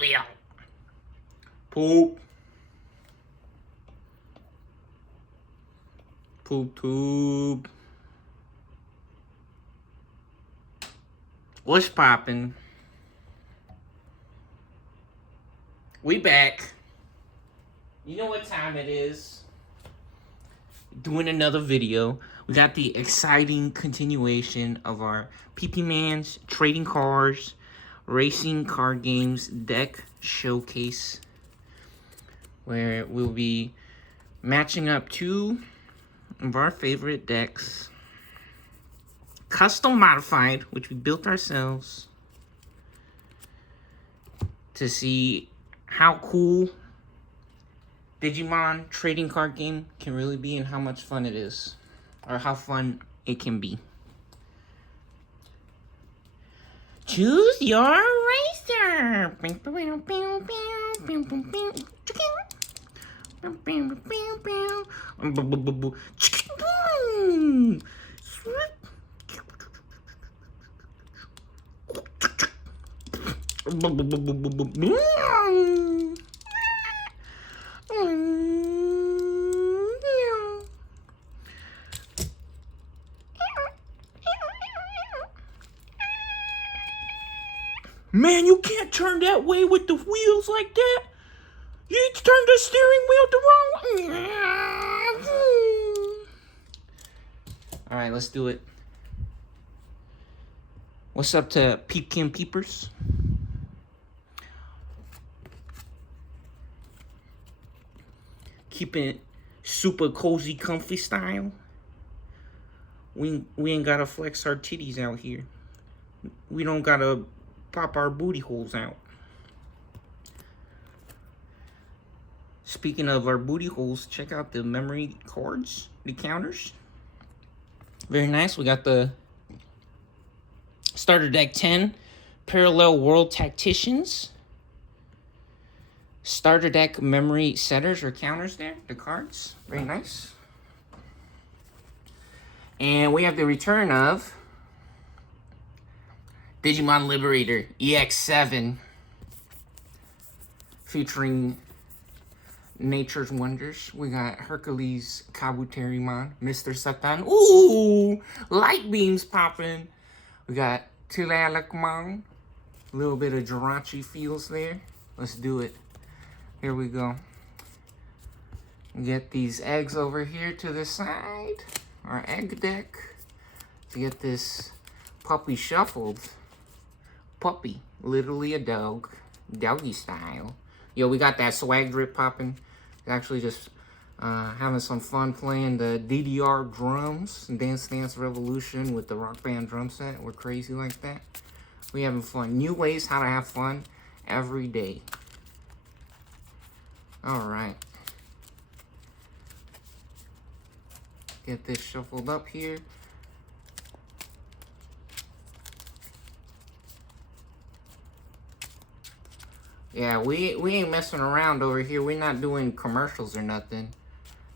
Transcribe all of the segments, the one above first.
Yeah. Poop. Poop tube. What's poppin'? We back. You know what time it is? Doing another video. We got the exciting continuation of our PP Man's Trading Cars Racing Card Games deck showcase, where we'll be matching up two of our favorite decks, custom modified, which we built ourselves, to see how cool Digimon trading card game can really be and how much fun it is, or how fun it can be. Choose your racer. Man, you can't turn that way with the wheels like that. You turned the steering wheel the wrong way. All right, let's do it. What's up to Peepkin Peepers? Keeping it super cozy, comfy style. We ain't gotta flex our titties out here. We don't gotta pop our booty holes out. Speaking of our booty holes, check out the memory cards, the counters. Very nice. We got the starter deck 10 Parallel World Tacticians. Starter deck memory setters or counters there, the cards. Very nice. And we have the return of Digimon Liberator EX7, featuring Nature's Wonders. We got Hercules Kabuterimon, Mr. Satan. Ooh, light beams popping. We got Tilalakmon, a little bit of Jirachi feels there. Let's do it. Here we go. Get these eggs over here to the side. Our egg deck. To get this puppy shuffled. Puppy, literally a dog, doggy style. Yo, we got that swag drip popping. Actually just having some fun playing the DDR drums, Dance Dance Revolution with the Rock Band drum set. We're crazy like that. We having fun. New ways how to have fun every day. All right. Get this shuffled up here. Yeah, we ain't messing around over here. We're not doing commercials or nothing.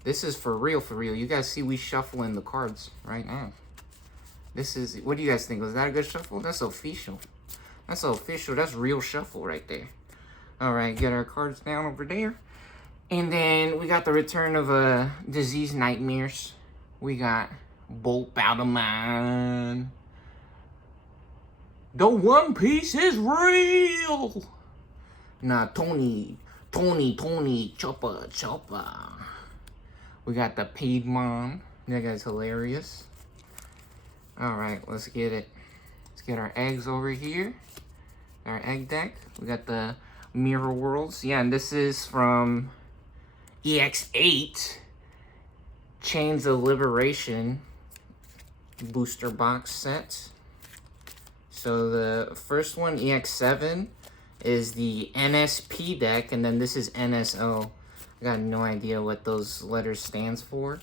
This is for real, for real. You guys see we shuffling the cards right now. This is, what do you guys think? Was that a good shuffle? That's official. That's official. That's real shuffle right there. All right, get our cards down over there. And then we got the return of Disease Nightmares. We got Bolt Battleman. The One Piece is real. Nah, Tony, Chopper. We got the Piedmon. That guy's hilarious. Alright, let's get it. Let's get our eggs over here. Our egg deck. We got the Mirror Worlds. Yeah, and this is from EX8. Chains of Liberation booster box set. So the first one, EX7, is the NSP deck, and then this is NSO. I got no idea what those letters stands for,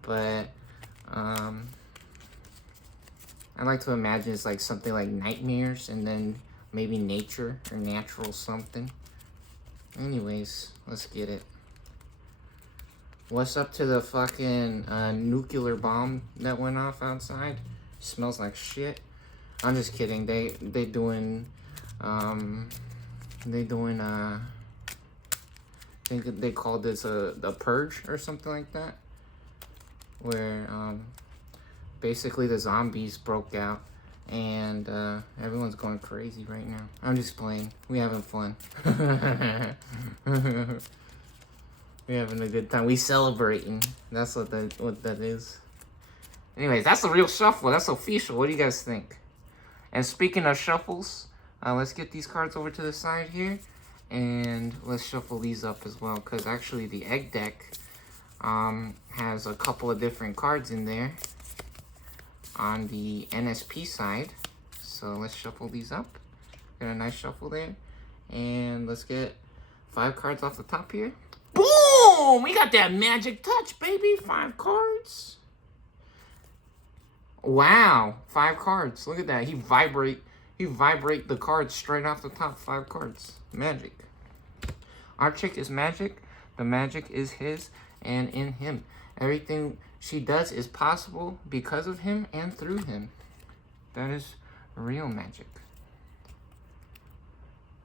but I like to imagine it's like something like nightmares, and then maybe nature or natural something. Anyways, let's get it. What's up to the fucking nuclear bomb that went off outside? Smells like shit. I'm just kidding. They doing They doing I think they called this a purge or something like that, where basically the zombies broke out and everyone's going crazy right now. I'm just playing. We having fun. We having a good time. We celebrating. That's what that is. Anyways, that's a real shuffle. That's official. What do you guys think? And speaking of shuffles, let's get these cards over to the side here. And let's shuffle these up as well. Because actually the egg deck has a couple of different cards in there on the NSP side. So let's shuffle these up. Got a nice shuffle there. And let's get 5 cards off the top here. Boom! We got that magic touch, baby. 5 cards. Wow, 5 cards. Look at that. He vibrate the cards straight off the top. 5 cards. Magic. Our chick is magic. The magic is his and in him. Everything she does is possible because of him and through him. That is real magic.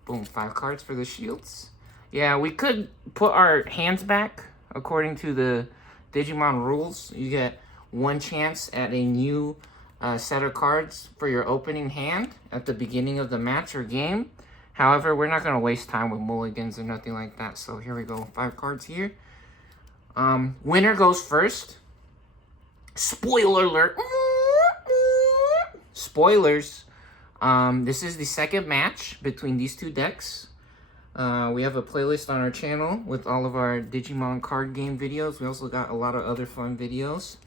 Boom, 5 cards for the shields. Yeah, we could put our hands back according to the Digimon rules. You get 1 chance at a new set of cards for your opening hand at the beginning of the match or game. However, we're not going to waste time with mulligans or nothing like that. So here we go. 5 cards here. Winner goes first. Spoiler alert. Spoilers. This is the second match between these 2 decks. We have a playlist on our channel with all of our Digimon card game videos. We also got a lot of other fun videos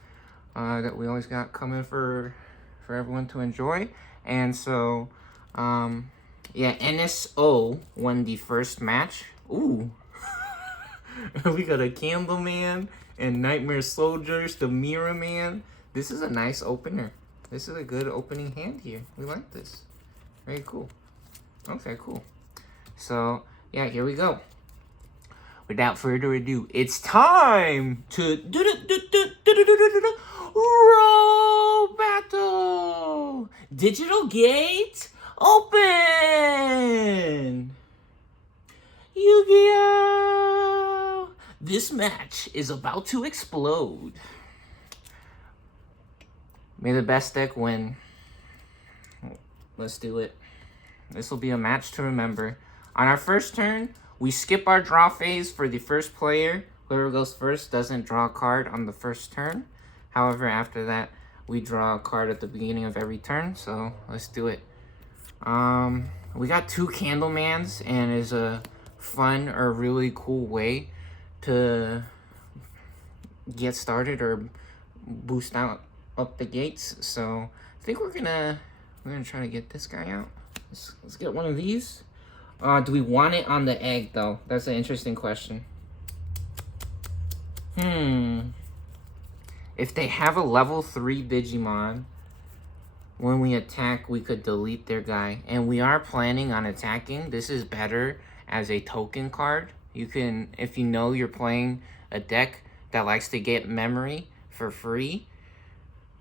that we always got coming for everyone to enjoy. And so, yeah, NSO won the first match. Ooh. We got a Candleman and Nightmare Soldiers, the Mirror Man. This is a nice opener. This is a good opening hand here. We like this. Very cool. Okay, cool. So, yeah, here we go. Without further ado, it's time to roll battle. Digital gate open. Yu-Gi-Oh! This match is about to explode. May the best deck win. Let's do it. This will be a match to remember. On our first turn, we skip our draw phase for the first player. Whoever goes first doesn't draw a card on the first turn. However, after that, we draw a card at the beginning of every turn. So let's do it. We got 2 Candlemans, and it's a fun or really cool way to get started or boost up the gates. So I think we're gonna try to get this guy out. Let's get one of these. Do we want it on the egg though? That's an interesting question. If they have a level 3 Digimon, when we attack, we could delete their guy. And we are planning on attacking. This is better as a token card. You can, if you know you're playing a deck that likes to get memory for free,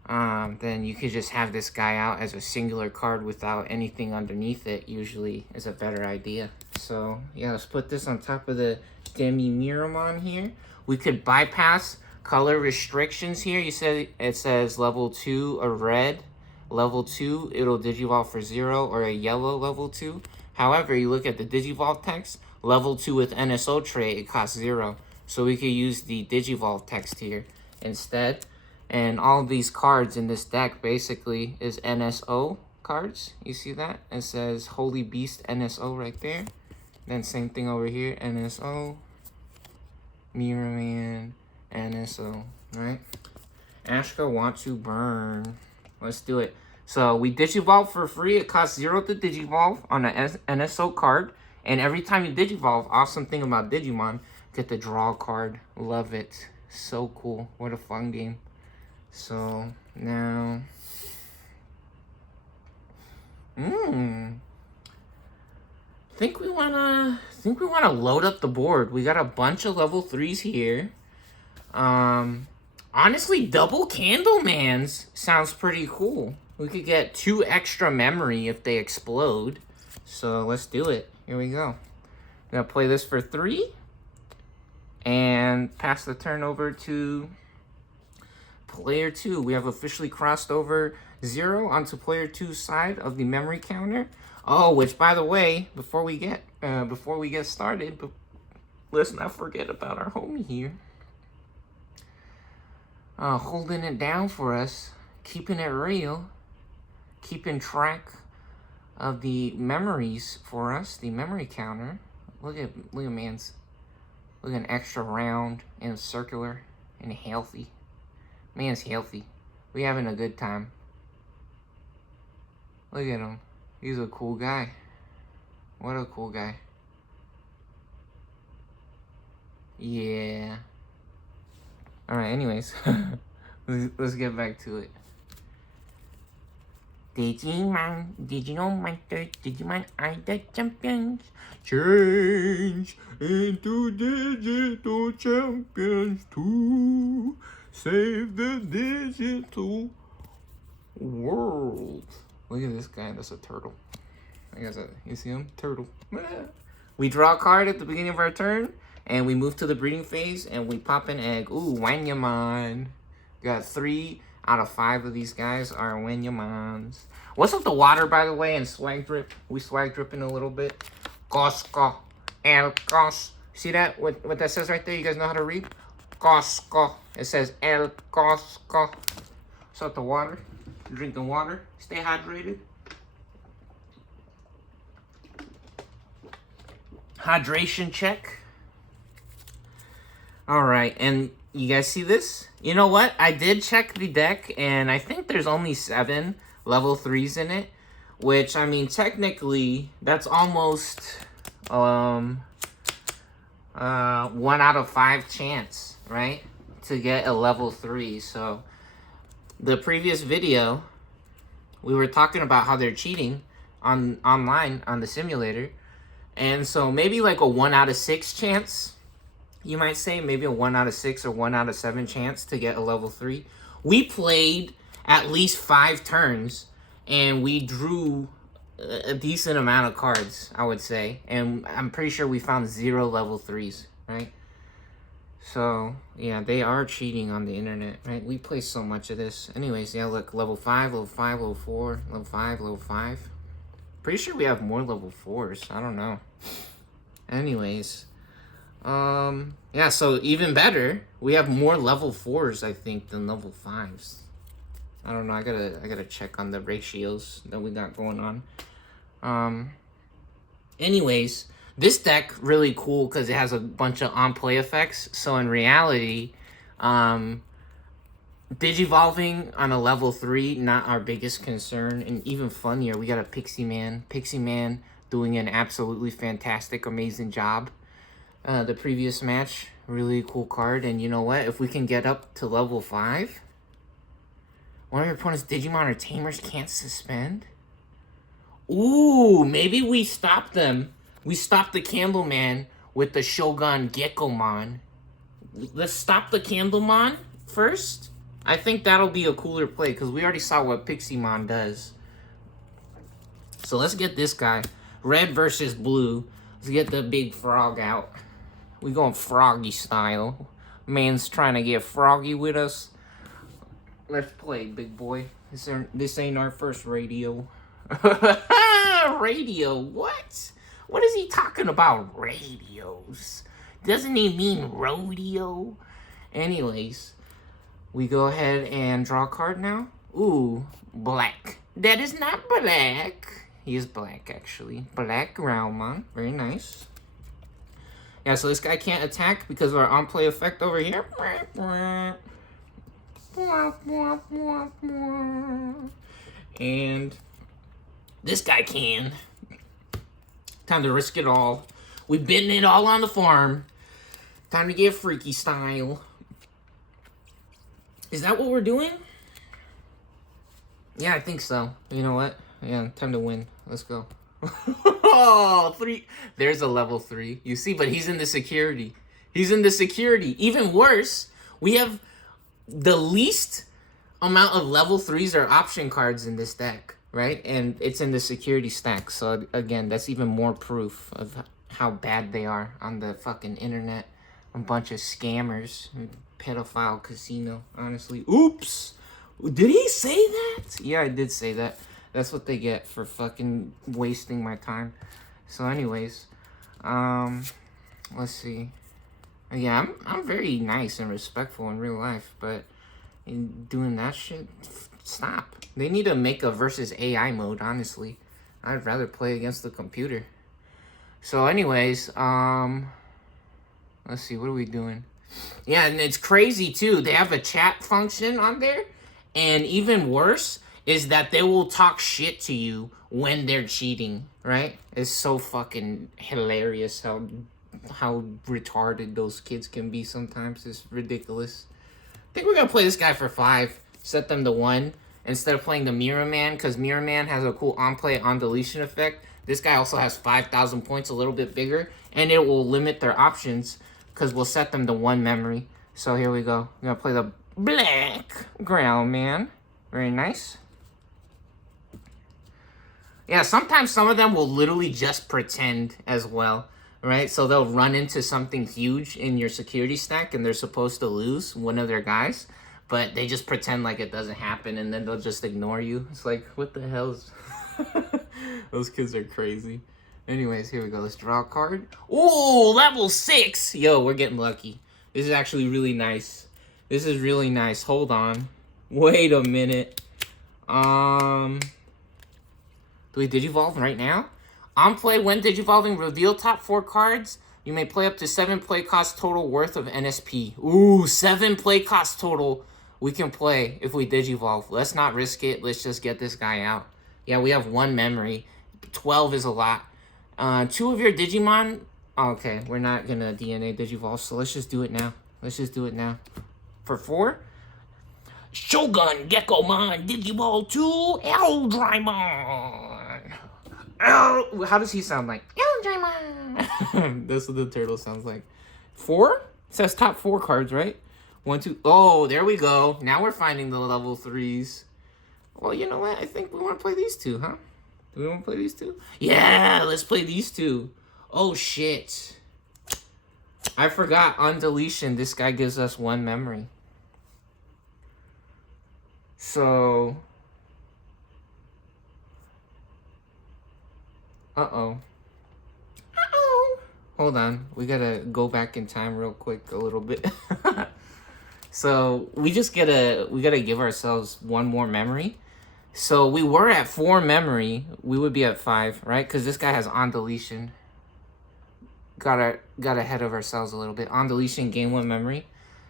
then you could just have this guy out as a singular card without anything underneath it. Usually is a better idea. So yeah, let's put this on top of the Demi Miramon here. We could bypass color restrictions here. You said it says level 2 a red, level 2 it'll digivolve for 0, or a yellow level 2. However, you look at the digivolve text, level 2 with NSO trait, it costs 0. So we could use the digivolve text here instead. And all of these cards in this deck basically is NSO cards. You see that? It says Holy Beast NSO right there. Then same thing over here, NSO, Mirror Man, NSO, right? Ashka want to burn. Let's do it. So we digivolve for free. It costs 0 to digivolve on an NSO card. And every time you digivolve, awesome thing about Digimon, get to draw a card. Love it. So cool. What a fun game. So now, think we wanna load up the board. We got a bunch of level 3s here. Honestly, double Candlemans sounds pretty cool. We could get 2 extra memory if they explode. So let's do it. Here we go. I'm gonna play this for 3 and pass the turn over to player 2. We have officially crossed over 0 onto player 2's side of the memory counter. Oh, which by the way, before we get started, let's not forget about our homie here. Holding it down for us, keeping it real, keeping track of the memories for us, the memory counter. Look at man's, look at an extra round and circular and healthy. Man's healthy. We having a good time. Look at him. He's a cool guy. What a cool guy. Yeah. Alright, anyways. let's get back to it. Digimon, Digimon are the champions. Change into digital champions to save the digital world. Look at this guy, that's a turtle. I guess you see him? Turtle. We draw a card at the beginning of our turn, and we move to the breeding phase, and we pop an egg. Ooh, Wanyamon. Got 3 out of 5 of these guys are Wanyamons. What's with the water, by the way, and swag drip? We swag dripping a little bit. Costco. El Cos. See that? What that says right there? You guys know how to read? Costco. It says El Costco. What's up the water? Drinking water. Stay hydrated. Hydration check. Alright, and you guys see this? You know what? I did check the deck, and I think there's only 7 level 3s in it. Which, I mean, technically, that's almost 1 out of 5 chance, right? To get a level 3. So, the previous video, we were talking about how they're cheating online on the simulator. And so maybe like a 1 out of 6 chance, you might say. Maybe a 1 out of 6 or 1 out of 7 chance to get a level 3. We played at least 5 turns, and we drew a decent amount of cards, I would say. And I'm pretty sure we found 0 level 3s, right? So, yeah, they are cheating on the internet, right? We play so much of this. Anyways, yeah, look, level 5, level 5, level 4, level 5, level 5. Pretty sure we have more level 4s. I don't know. Anyways. Yeah, so even better. We have more level 4s, I think, than level 5s. I don't know. I gotta check on the ratios that we got going on. Anyways, this deck really cool because it has a bunch of on-play effects. So in reality, Digivolving on a level 3, not our biggest concern. And even funnier, we got a Pixie Man. Pixie Man doing an absolutely fantastic, amazing job. The previous match, really cool card. And you know what? If we can get up to level 5, one of your opponent's Digimon or Tamers can't suspend. Ooh, maybe we stop them. We stop the Candleman with the Shogun Gekomon. Let's stop the Candlemon first. I think that'll be a cooler play because we already saw what Pixiemon does. So let's get this guy. Red versus blue. Let's get the big frog out. We going froggy style. Man's trying to get froggy with us. Let's play, big boy. This ain't our first radio. Radio? What? What is he talking about? Radios? Doesn't he mean rodeo? Anyways. We go ahead and draw a card now. Ooh, black. That is not black. He is black, actually. Black Groundmon. Very nice. Yeah, so this guy can't attack because of our on-play effect over here. And this guy can. Time to risk it all. We've bitten it all on the farm. Time to get freaky style. Is that what we're doing? Yeah, I think so. You know what? Yeah, time to win. Let's go. Oh, 3. There's a level 3. You see, but he's in the security. He's in the security. Even worse, we have the least amount of level 3s or option cards in this deck, right? And it's in the security stack. So again, that's even more proof of how bad they are on the fucking internet. A bunch of scammers, pedophile casino, honestly. Oops! Did he say that? Yeah, I did say that. That's what they get for fucking wasting my time. So anyways, let's see. Yeah, I'm very nice and respectful in real life, but in doing that shit, stop. They need to make a versus AI mode, honestly. I'd rather play against the computer. So anyways, let's see, what are we doing? Yeah, and it's crazy too. They have a chat function on there, and even worse is that they will talk shit to you when they're cheating, right? It's so fucking hilarious how retarded those kids can be sometimes. It's ridiculous. I think we're gonna play this guy for 5, set them to 1, instead of playing the Mirror Man, because Mirror Man has a cool on-play, on-deletion effect. This guy also has 5,000 points, a little bit bigger, and it will limit their options, because we'll set them to 1 memory. So here we go. We're gonna play the Black Ground Man. Very nice. Yeah, sometimes some of them will literally just pretend as well, right? So they'll run into something huge in your security stack and they're supposed to lose one of their guys, but they just pretend like it doesn't happen and then they'll just ignore you. It's like, what the hell is... Those kids are crazy. Anyways, here we go. Let's draw a card. Oh, level 6! Yo, we're getting lucky. This is actually really nice. This is really nice. Hold on. Wait a minute. Do we digivolve right now? On play, when digivolving, reveal top 4 cards. You may play up to 7 play cost total worth of NSP. Ooh, 7 play cost total we can play if we digivolve. Let's not risk it. Let's just get this guy out. Yeah, we have 1 memory. 12 is a lot. 2 of your Digimon. Okay, we're not gonna DNA digivolve, so let's just do it now. Let's just do it now. For 4? Shogun Geckomon Digiball 2 Eldrimon. How does he sound like? Eldrimon. That's what the turtle sounds like. 4? It says top 4 cards, right? 1, 2. Oh, there we go. Now we're finding the level 3s. Well, you know what? I think we want to play these 2, huh? Do we want to play these 2? Yeah, let's play these 2. Oh, shit. I forgot. On deletion, this guy gives us 1 memory. So... Uh-oh. Hold on. We gotta go back in time real quick a little bit. So, we gotta give ourselves 1 more memory. So, we were at 4 memory. We would be at 5, right? Because this guy has on deletion. Got ahead of ourselves a little bit. On deletion, gain 1 memory.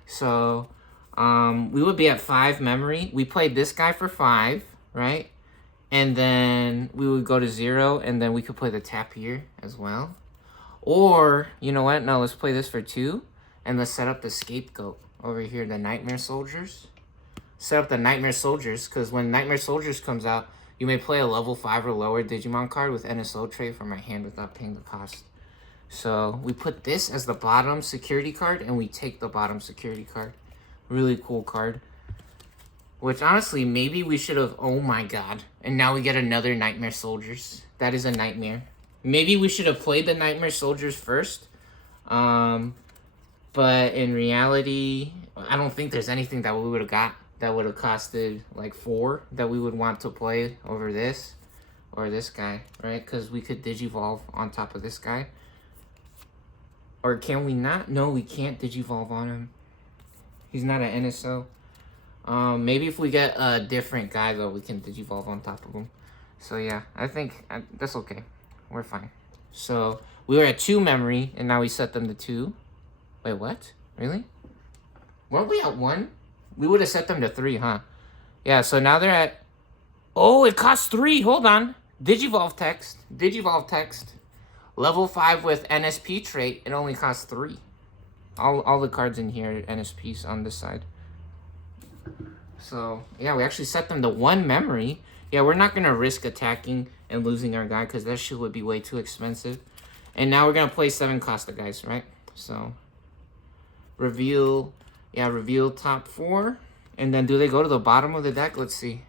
So, we would be at 5 memory. We played this guy for 5, right? And then we would go to 0, and then we could play the tap here as well. Or, you know what? No, let's play this for 2, and let's set up the scapegoat over here, the Nightmare Soldiers. Set up the Nightmare Soldiers, because when Nightmare Soldiers comes out, you may play a level 5 or lower Digimon card with NSO trait from my hand without paying the cost. So, we put this as the bottom security card, and we take the bottom security card. Really cool card. Which, honestly, maybe we should have... Oh, my God. And now we get another Nightmare Soldiers. That is a nightmare. Maybe we should have played the Nightmare Soldiers first. But in reality, I don't think there's anything that we would have got that would have costed, like, 4 that we would want to play over this. Or this guy, right? Because we could Digivolve on top of this guy. Or can we not? No, we can't Digivolve on him. He's not an NSO. Maybe if we get a different guy, though, we can Digivolve on top of him. So, yeah, I think that's okay. We're fine. So, we were at 2 memory, and now we set them to 2. Wait, what? Really? Weren't we at 1? We would have set them to 3, huh? Yeah, so now they're at... Oh, it costs 3. Hold on. Digivolve text. Digivolve text. Level 5 with NSP trait, it only costs 3. All the cards in here are NSPs on this side. So, yeah, we actually set them to 1 memory. Yeah, we're not going to risk attacking and losing our guy because that shit would be way too expensive. And now we're going to play 7 Costa guys, right? So, reveal top 4. And then do they go to the bottom of the deck? Let's see.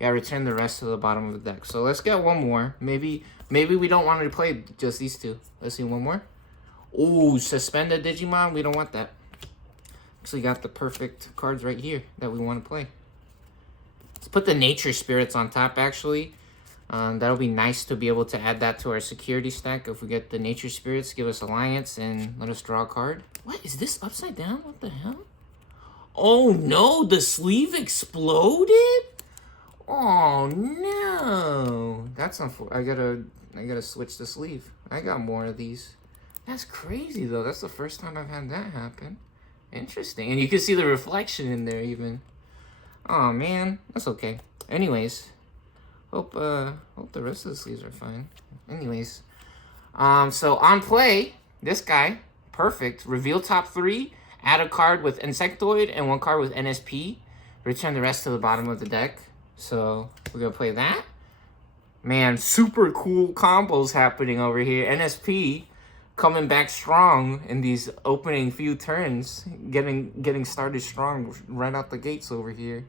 Yeah, return the rest to the bottom of the deck. So let's get one more. Maybe we don't want to play just these two. Let's see one more. Ooh, suspend a Digimon. We don't want that. Actually got the perfect cards right here that we want to play. Let's put the nature spirits on top, actually. That'll be nice to be able to add that to our security stack. If we get the nature spirits, give us alliance and let us draw a card. What, is this upside down? What the hell? Oh no, the sleeve exploded? Oh no. That's unfortunate. I gotta switch the sleeve. I got more of these. That's crazy though. That's the first time I've had that happen. Interesting. And you can see the reflection in there even. Oh man, that's okay. Anyways, hope the rest of the sleeves are fine. Anyways, so on play, this guy, perfect. Reveal top 3, add a card with Insectoid and 1 card with NSP. Return the rest to the bottom of the deck. So we're gonna play that. Man, super cool combos happening over here. NSP coming back strong in these opening few turns, getting started strong right out the gates over here.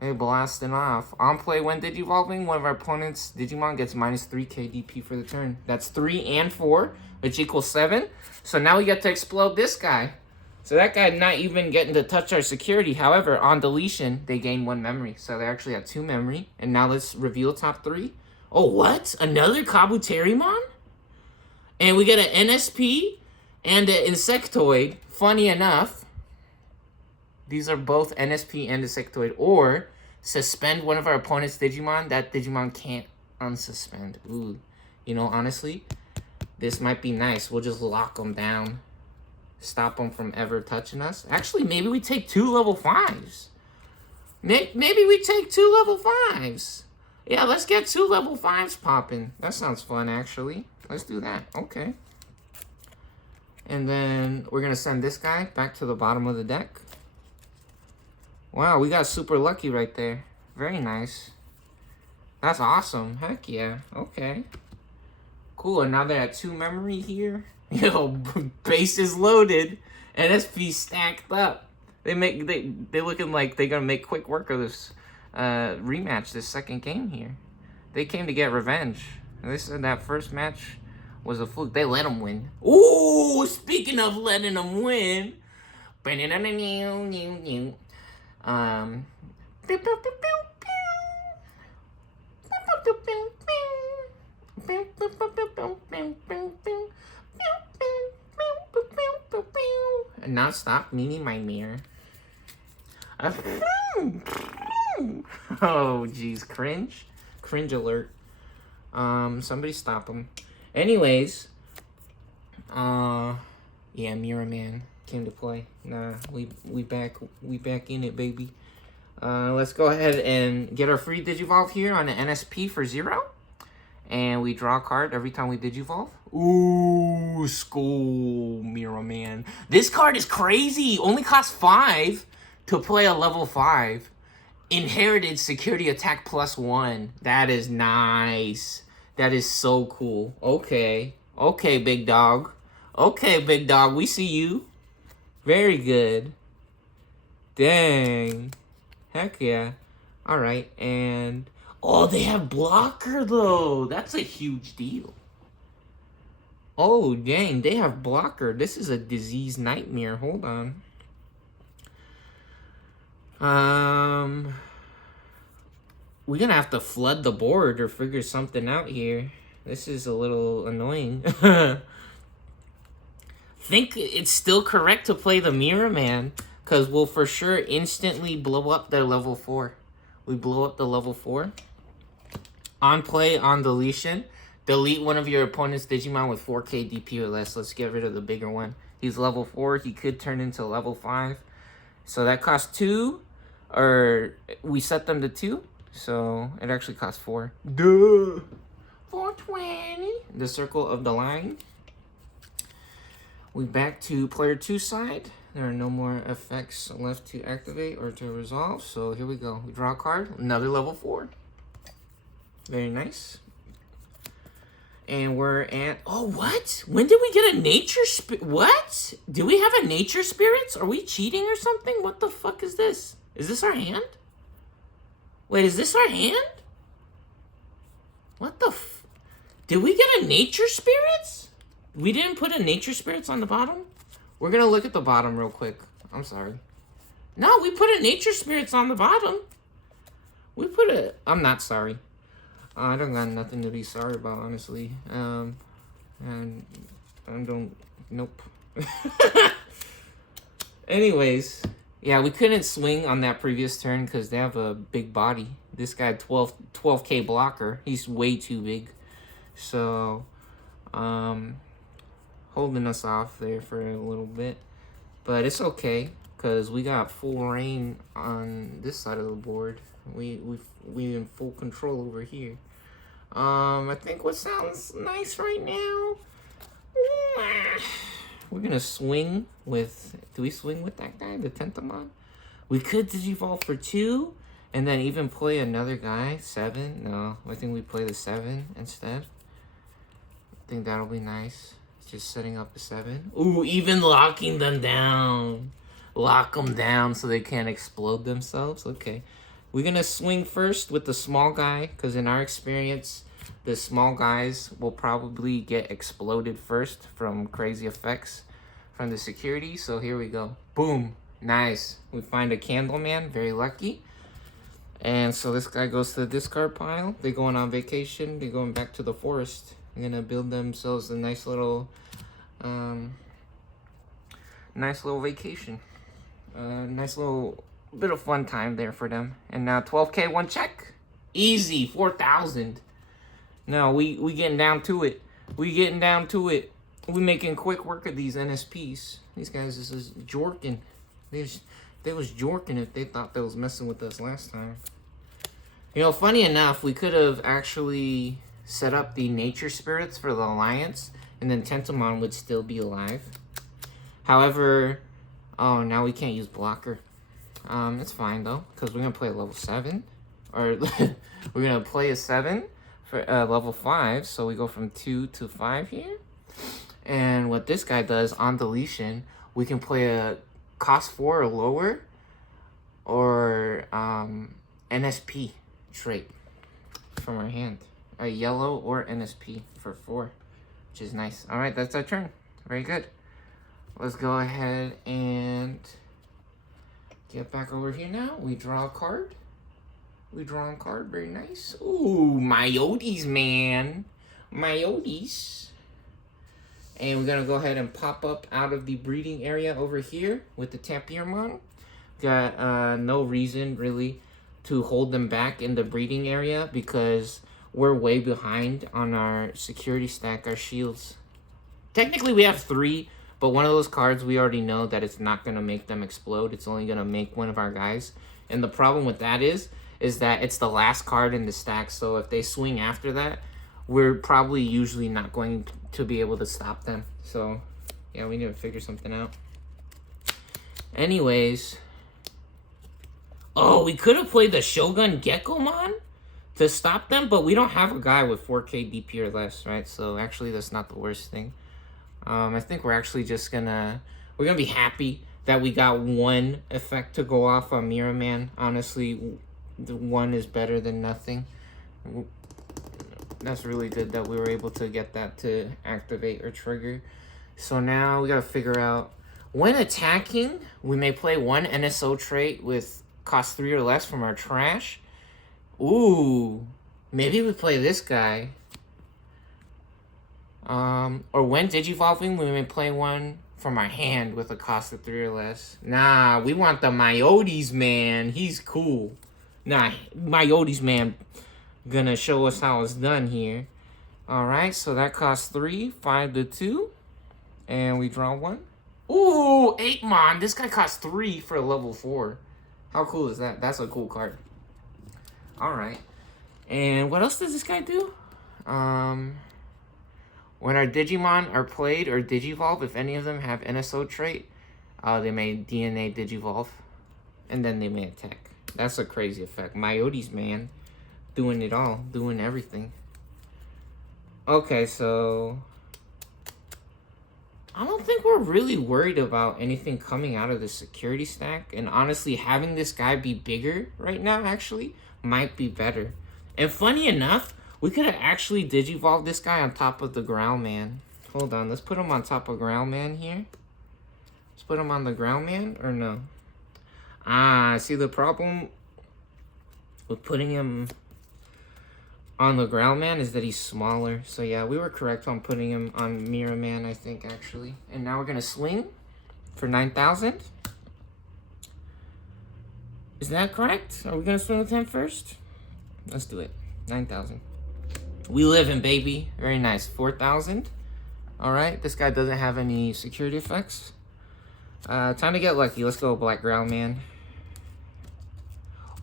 Hey, blasting off. On play, when Digivolving, one of our opponent's Digimon gets minus 3 KDP for the turn. That's 3 and 4, which equals 7. So now we get to explode this guy. So that guy not even getting to touch our security. However, on deletion, they gain 1 memory. So they actually have 2 memory. And now let's reveal top 3. Oh, what? Another Kabuterimon? And we get an NSP and an Insectoid. Funny enough, these are both NSP and Insectoid. Or suspend one of our opponent's Digimon. That Digimon can't unsuspend. Ooh. You know, honestly, this might be nice. We'll just lock them down. Stop them from ever touching us. Actually, maybe we take 2 level 5s. Maybe we take 2 level 5s. Yeah, let's get 2 level 5s popping. That sounds fun, actually. Let's do that. Okay. And then we're going to send this guy back to the bottom of the deck. Wow, we got super lucky right there. Very nice. That's awesome. Heck yeah. Okay. Cool, and now they're at 2 memory here. Yo, base is loaded. NSP stacked up. They looking like they're going to make quick work of this rematch, this second game here. They came to get revenge. They said that first match was a fluke. They let them win. Ooh, speaking of letting them win. And now stop meaning my mirror. Oh, jeez, cringe. Cringe alert. Somebody stop him. Anyways, yeah, Mirror Man came to play. Nah, we back in it, baby. Let's go ahead and get our free Digivolve here on an NSP for 0. And we draw a card every time we Digivolve. Ooh, school, Mirror Man. This card is crazy. Only costs 5 to play a level 5. Inherited security attack +1. That is nice. That is so cool. Okay. Okay, big dog. Okay, big dog. We see you. Very good. Dang. Heck yeah. Alright, and... oh, they have blocker, though. That's a huge deal. Oh, dang. They have blocker. This is a disease nightmare. Hold on. We're gonna have to flood the board or figure something out here. This is a little annoying. Think it's still correct to play the Mirror Man, because we'll for sure instantly blow up their level 4. We blow up the level 4. On play, on deletion, delete one of your opponent's Digimon with 4k DP or less. Let's get rid of the bigger one. He's level 4. He could turn into level 5. So that costs 2. Or we set them to 2. So it actually costs 4. Duh. 420. The circle of the line. We back to player 2 side. There are no more effects left to activate or to resolve. So here we go. We draw a card. Another level 4. Very nice. And we're at... oh, what? When did we get a nature spirit? What? Do we have a nature spirits? Are we cheating or something? What the fuck is this? Is this our hand? Wait, is this our hand? What the Did we get a nature spirits? We didn't put a nature spirits on the bottom? We're gonna look at the bottom real quick. I'm sorry. No, we put a nature spirits on the bottom. We put a... I'm not sorry. I don't got nothing to be sorry about, honestly. And I don't... Nope. Anyways, yeah, we couldn't swing on that previous turn because they have a big body. This guy, 12K blocker. He's way too big. So, holding us off there for a little bit. But it's okay because we got full reign on this side of the board. We in full control over here. I think what sounds nice right now. We're gonna swing with. Do we swing with that guy, the Tentamon? We could digivolve for 2, and then even play another guy, 7. No, I think we play the 7 instead. I think that'll be nice. Just setting up a 7. Ooh, even locking them down. Lock them down so they can't explode themselves. Okay. We're going to swing first with the small guy, because in our experience, the small guys will probably get exploded first from crazy effects from the security. So here we go. Boom. Nice. We find a Candleman. Very lucky. And so this guy goes to the discard pile. They're going on vacation. They're going back to the forest. They're going to build themselves a nice little vacation. Nice little bit of fun time there for them. And now 12K, 1 check. Easy, 4,000. Now we getting down to it. We getting down to it. We making quick work of these NSPs. These guys is jorking. They was jorking if they thought they was messing with us last time. You know, funny enough, we could have actually set up the nature spirits for the alliance, and then Tentamon would still be alive. However, oh, now we can't use blocker. It's fine though, because we're gonna play at level 7, or we're gonna play a 7 for level 5. So we go from 2 to 5 here. And what this guy does on deletion, we can play a cost 4 or lower, or NSP trait from our hand. A yellow or NSP for 4, which is nice. All right, that's our turn. Very good. Let's go ahead and get back over here now. We draw a card. We draw a card. Very nice. Ooh, Myotis, man. Myotis. And we're going to go ahead and pop up out of the breeding area over here with the Tapirmon. Got no reason, really, to hold them back in the breeding area because we're way behind on our security stack, our shields. Technically, we have 3, but one of those cards we already know that it's not going to make them explode. It's only going to make one of our guys. And the problem with that is that it's the last card in the stack. So if they swing after that, we're probably usually not going to be able to stop them. So, yeah, we need to figure something out. Anyways. Oh, we could have played the Shogun Gekomon to stop them, but we don't have a guy with 4K DP or less, right? So, actually, that's not the worst thing. I think we're actually just gonna... We're gonna be happy that we got 1 effect to go off on Mirror Man. Honestly, the 1 is better than nothing. That's really good that we were able to get that to activate or trigger. So now we gotta figure out, when attacking, we may play 1 NSO trait with cost 3 or less from our trash. Ooh, maybe we play this guy. Or when digivolving, we may play 1 from our hand with a cost of 3 or less. Nah, we want the Myotis, man. He's cool. Nah, Myotis, man, gonna show us how it's done here. Alright, so that costs 3, 5 to 2. And we draw 1. Ooh, 8mon. This guy costs 3 for a level 4. How cool is that? That's a cool card. Alright. And what else does this guy do? When our Digimon are played or Digivolve, if any of them have NSO trait, they may DNA Digivolve. And then they may attack. That's a crazy effect. Myotis, man. Doing it all. Doing everything. Okay, so... I don't think we're really worried about anything coming out of the security stack. And honestly, having this guy be bigger right now, actually, might be better. And funny enough, we could have actually digivolved this guy on top of the ground man. Hold on, let's put him on top of ground man here. Let's put him on the ground man, or no? Ah, see the problem with putting him on the ground man is that he's smaller. So yeah, we were correct on putting him on mirror man, I think, actually. And now we're gonna swing for 9,000. Is that correct? Are we gonna swing with him first? Let's do it. 9,000. We live in, baby. Very nice. 4,000. All right. This guy doesn't have any security effects. Time to get lucky. Let's go black ground man.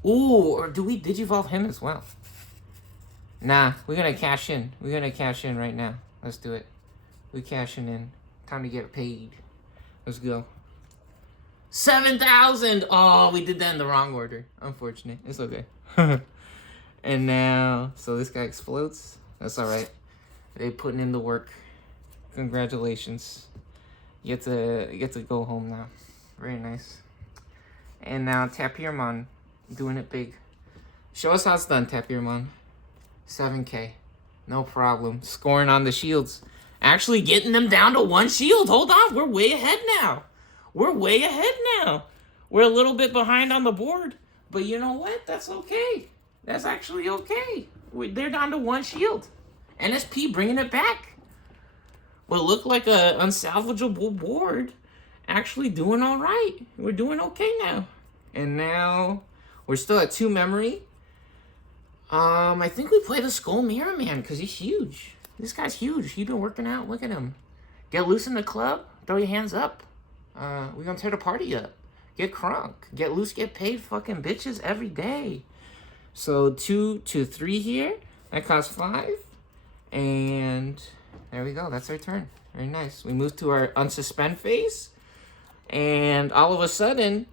Ooh, or do we digivolve him as well? Nah, we're gonna cash in. We're gonna cash in right now. Let's do it. We cashing in. Time to get paid. Let's go. 7,000. Oh, we did that in the wrong order. Unfortunate. It's okay. And now, so this guy explodes. That's all right. They putting in the work. Congratulations. You get to go home now. Very nice. And now Tapirmon doing it big. Show us how it's done, Tapirmon. 7K. No problem. Scoring on the shields. Actually getting them down to 1 shield. Hold on. We're way ahead now. We're way ahead now. We're a little bit behind on the board. But you know what? That's okay. That's actually okay. They're down to 1 shield. NSP bringing it back. What looked like a unsalvageable board. Actually doing all right. We're doing okay now. And now we're still at 2 memory. I think we play the Skull Mirror Man because he's huge. This guy's huge. He's been working out. Look at him. Get loose in the club. Throw your hands up. We're gonna tear the party up. Get crunk. Get loose, get paid, fucking bitches every day. So 2 to 3 here. That costs 5. And there we go. That's our turn. Very nice. We move to our unsuspend phase. And all of a sudden,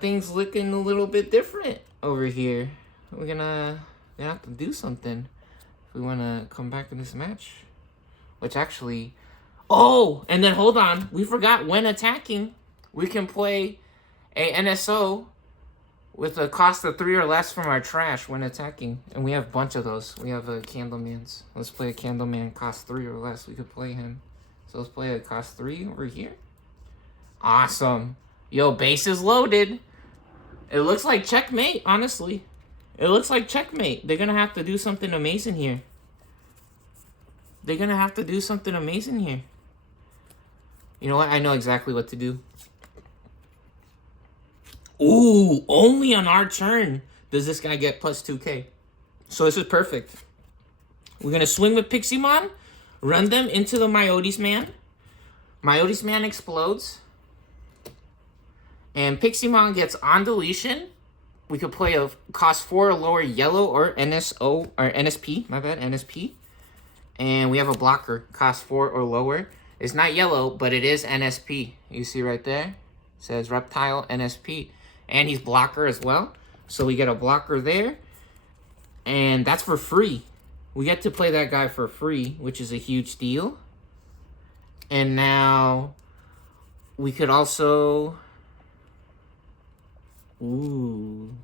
things looking a little bit different over here. We're gonna have to do something if we want to come back in this match. Which actually... Oh! And then hold on. We forgot when attacking, we can play a NSO with a cost of 3 or less from our trash when attacking. And we have a bunch of those. We have Candlemans. Let's play a Candleman cost 3 or less. We could play him. So let's play a cost 3 over here. Awesome. Yo, base is loaded. It looks like checkmate, honestly. It looks like checkmate. They're going to have to do something amazing here. They're going to have to do something amazing here. You know what? I know exactly what to do. Ooh, only on our turn does this guy get plus 2k. So this is perfect. We're going to swing with Piximon, run them into the Myotis Man. Myotis Man explodes. And Piximon gets on deletion. We could play a cost 4 or lower yellow or NSO or NSP. My bad, NSP. And we have a blocker, cost 4 or lower. It's not yellow, but it is NSP. You see right there? It says Reptile NSP. And he's blocker as well. So we get a blocker there. And that's for free. We get to play that guy for free, which is a huge deal. And now we could also... Ooh,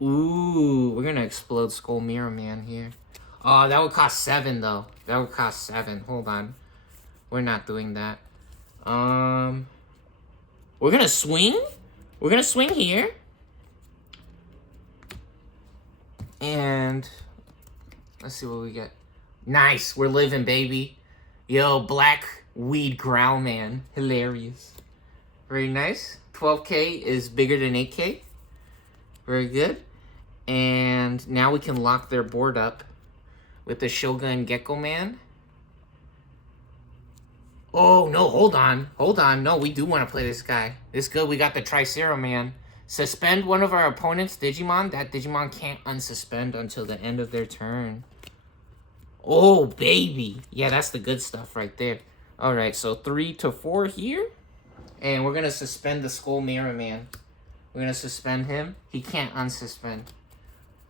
we're going to explode Skull Mirror Man here. Oh, that would cost 7, though. That would cost 7. Hold on. We're not doing that. We're going to swing. We're going to swing here. And let's see what we get. Nice. We're living, baby. Yo, Black Weed Ground Man. Hilarious. Very nice. 12k is bigger than 8k. Very good. And now we can lock their board up with the Shogun Gecko Man. Oh, no, hold on. Hold on. No, we do want to play this guy. This good. We got the Tricera Man. Suspend one of our opponent's Digimon. That Digimon can't unsuspend until the end of their turn. Oh, baby. Yeah, that's the good stuff right there. All right, so 3 to 4 here. And we're going to suspend the Skull Mirror Man. We're going to suspend him. He can't unsuspend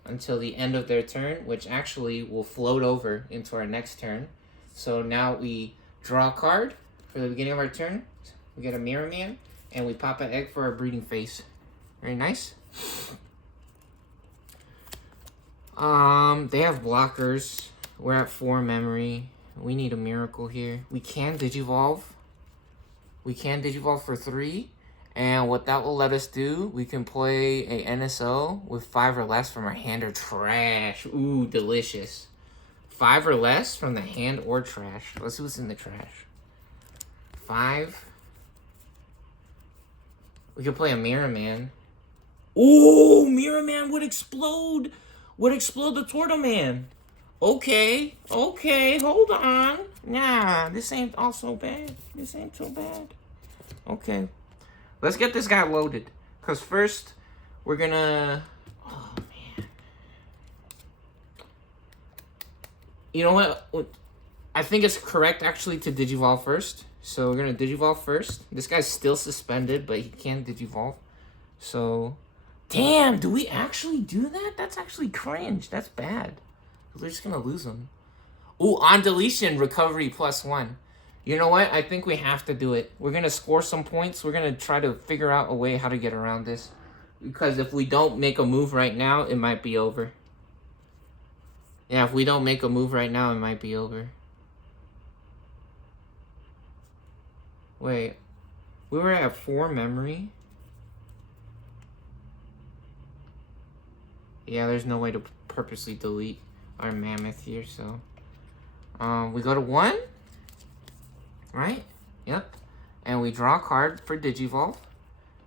until the end of their turn, which actually will float over into our next turn. So now we draw a card for the beginning of our turn. We get a Mirror Man, and we pop an egg for our breeding phase. Very nice. They have blockers. We're at 4 memory. We need a miracle here. We can Digivolve. We can Digivolve for 3. And what that will let us do, we can play a NSO with 5 or less from our hand or trash. Ooh, delicious. 5 or less from the hand or trash. Let's see what's in the trash. 5. We could play a Mirror Man. Ooh, Mirror Man would explode. Would explode the Turtle Man. Okay, hold on. Nah, this ain't all so bad. This ain't so bad. Okay. Let's get this guy loaded. Because first, we're gonna... Oh, man. You know what? I think it's correct, actually, to Digivolve first. So we're gonna Digivolve first. This guy's still suspended, but he can Digivolve. So... Damn, do we actually do that? That's actually cringe. That's bad. We're just gonna lose him. Ooh, on deletion, recovery +1. You know what? I think we have to do it. We're gonna score some points. We're gonna try to figure out a way how to get around this. Because if we don't make a move right now, it might be over. Yeah, if we don't make a move right now, it might be over. Wait. We were at 4 memory. Yeah, there's no way to purposely delete our mammoth here, so... we go to 1. Right? Yep. And we draw a card for Digivolve.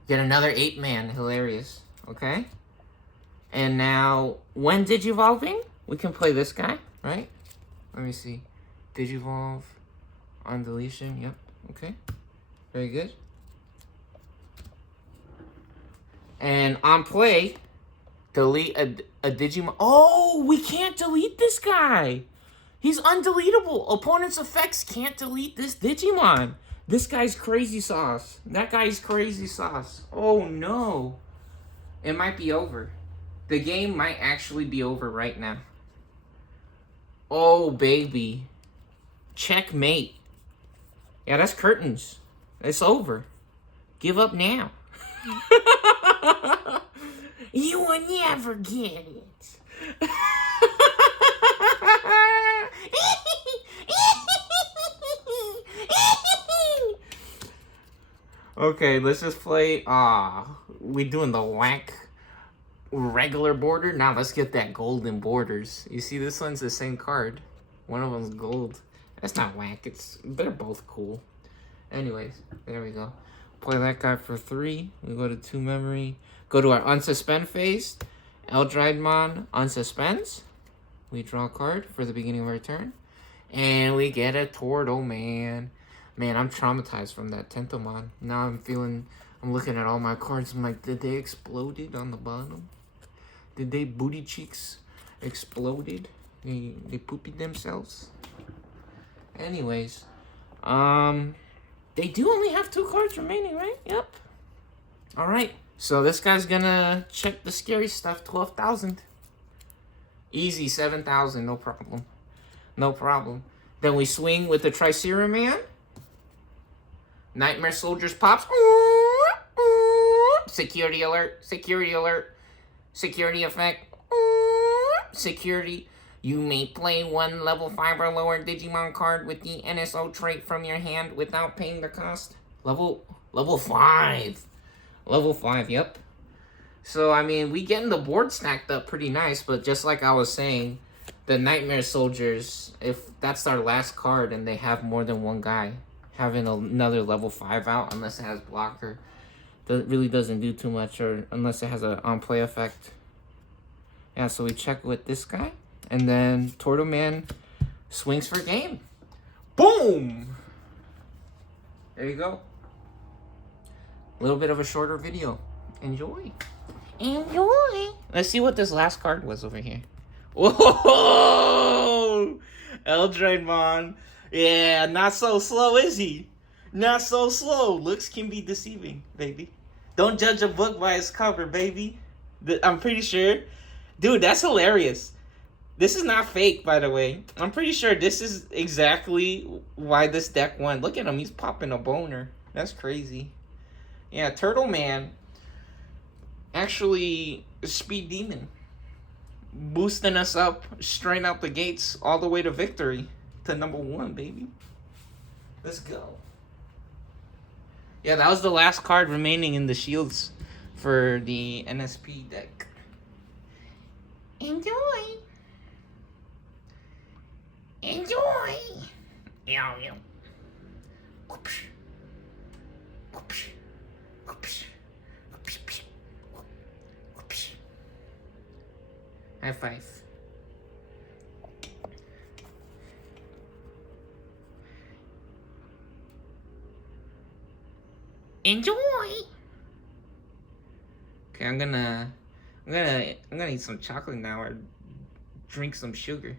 Get another 8-man. Hilarious. Okay? And now, when Digivolving, we can play this guy, right? Let me see. Digivolve on deletion. Yep. Okay. Very good. And on play, delete a Digimon. Oh, we can't delete this guy. He's undeletable. Opponent's effects can't delete this Digimon. This guy's crazy sauce. That guy's crazy sauce. Oh, no. It might be over. The game might actually be over right now. Oh, baby. Checkmate. Yeah, that's curtains. It's over. Give up now. You will never get it. Okay, let's just play. We doing the whack regular border. Now let's get that golden borders. You see, this one's the same card. One of them's gold. That's not whack. They're both cool. Anyways, there we go. Play that guy for 3. We go to 2 memory. Go to our unsuspend phase. Eldridemon unsuspends. We draw a card for the beginning of our turn. And we get a Turtle Man. Man, I'm traumatized from that Tentomon. Now I'm looking at all my cards. I'm like, did they exploded on the bottom? Did they booty cheeks exploded? They pooped themselves? Anyways, they do only have 2 cards remaining, right? Yep. All right. So this guy's gonna check the scary stuff. 12,000. Easy, 7,000. No problem. No problem. Then we swing with the Tricera Man. Nightmare Soldiers pops. Security alert. Security alert. Security effect. Security. You may play 1 level 5 or lower Digimon card with the NSO trait from your hand without paying the cost. Level 5. Level 5, yep. So, I mean, we getting the board stacked up pretty nice, but just like I was saying, the Nightmare Soldiers, if that's our last card and they have more than 1 guy, having another level 5 out, unless it has blocker, that really doesn't do too much, or unless it has an on-play effect. Yeah, so we check with this guy, and then Turtle Man swings for game. Boom! There you go. A little bit of a shorter video. Enjoy. Enjoy. Let's see what this last card was over here. Whoa! Eldridemon. Yeah, not so slow, is he? Not so slow. Looks can be deceiving, baby. Don't judge a book by its cover, baby. I'm pretty sure. Dude, that's hilarious. This is not fake, by the way. I'm pretty sure this is exactly why this deck won. Look at him. He's popping a boner. That's crazy. Yeah, Turtle Man. Actually, Speed Demon. boosting us up straight out the gates all the way to victory, to number 1, baby. Let's go. Yeah, that was the last card remaining in the shields for the NSP deck. Enjoy. Enjoy. Yow, yow. Whoops. Whoops. Whoops. Whoops. Whoops. High five. Enjoy. Okay, I'm gonna eat some chocolate now or drink some sugar.